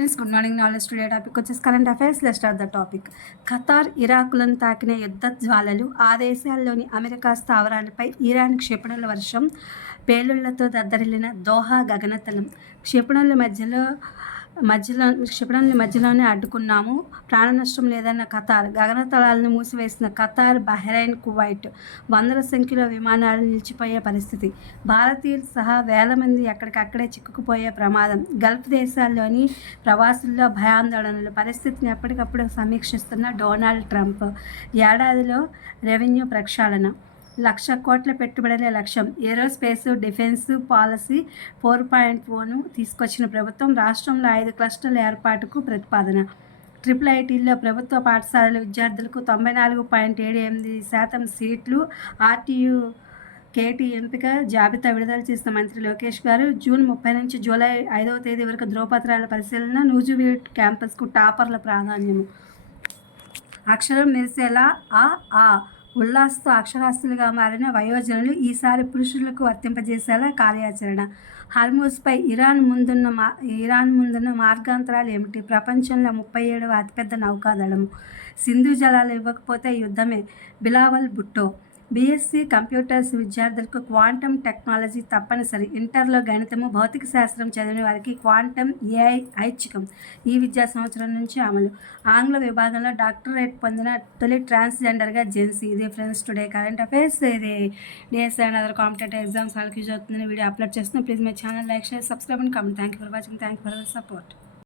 Friends good morning. Knowledge today topic వచ్చేసి current affairs. Let's start the topic. Qatar ఇరాకులను తాకిన యుద్ధ జ్వాలలు, ఆ దేశాల్లోని అమెరికా స్థావరాలపై ఇరాన్ క్షిపణుల వర్షం, పేలుళ్లతో దద్దరిల్లిన దోహా గగనతలం. క్షిపణుల్ని మధ్యలోనే అడ్డుకున్నాము, ప్రాణ నష్టం లేదన్న ఖతార్. గగనతలాలను మూసివేసిన ఖతార్, బహ్రెయిన్, కువైట్. వందల సంఖ్యలో విమానాలు నిలిచిపోయే పరిస్థితి. భారతీయులు సహా వేల మంది ఎక్కడికక్కడే చిక్కుకుపోయే ప్రమాదం. గల్ఫ్ దేశాల్లోని ప్రవాసుల్లో భయాందోళనలు. పరిస్థితిని ఎప్పటికప్పుడు సమీక్షిస్తున్న డొనాల్డ్ ట్రంప్. ఏడాదిలో రెవెన్యూ ప్రక్షాళన, 1,00,000 కోట్ల పెట్టుబడులే లక్ష్యం. ఏరోస్పేస్ డిఫెన్స్ పాలసీ 4.0ను తీసుకొచ్చిన ప్రభుత్వం. రాష్ట్రంలో 5 క్లస్టర్ల ఏర్పాటుకు ప్రతిపాదన. ఐఐటీల్లో ప్రభుత్వ పాఠశాలల విద్యార్థులకు 94.78% సీట్లు. ఆర్టీయూ కేటీ ఎంపిక జాబితా విడుదల చేసిన మంత్రి లోకేష్ గారు. జూన్ 30 నుంచి జూలై 5వ తేదీ వరకు ధ్రువపత్రాల పరిశీలన. నూజివీడ్ క్యాంపస్కు టాపర్ల ప్రాధాన్యము. అక్షరం మెరిసేలా ఆ ఉల్లాస్తో అక్షరాస్యులుగా మారిన వయోజనులు. ఈసారి పురుషులకు వర్తింపజేసేలా కార్యాచరణ. హార్మూజ్పై ఇరాన్ ముందున్న మార్గాంతరాలు ఏమిటి? ప్రపంచంలో 37వ అతిపెద్ద నౌకాదళము. సింధు జలాలు ఇవ్వకపోతే యుద్ధమే. బిలావల్ భుట్టో. బీఎస్సీ కంప్యూటర్స్ విద్యార్థులకు క్వాంటమ్ టెక్నాలజీ తప్పనిసరి. ఇంటర్లో గణితము, భౌతిక శాస్త్రం చదివిన వారికి క్వాంటమ్ ఏఐ ఐచ్ఛికం. ఈ విద్యా సంవత్సరం నుంచి అమలు. ఆంగ్ల విభాగంలో డాక్టరేట్ పొందిన తొలి ట్రాన్స్జెండర్గా జెన్సీ. ఇది ఫ్రెండ్స్ టుడే కరెంట్ అఫైర్స్. ఇది DSI and other competitive exams వాళ్ళకి యూజ్ అవుతుందని వీడియో అప్లోడ్ చేస్తున్నాను. Please my channel like, share, subscribe and comment. Thank you for watching. Thank you for support.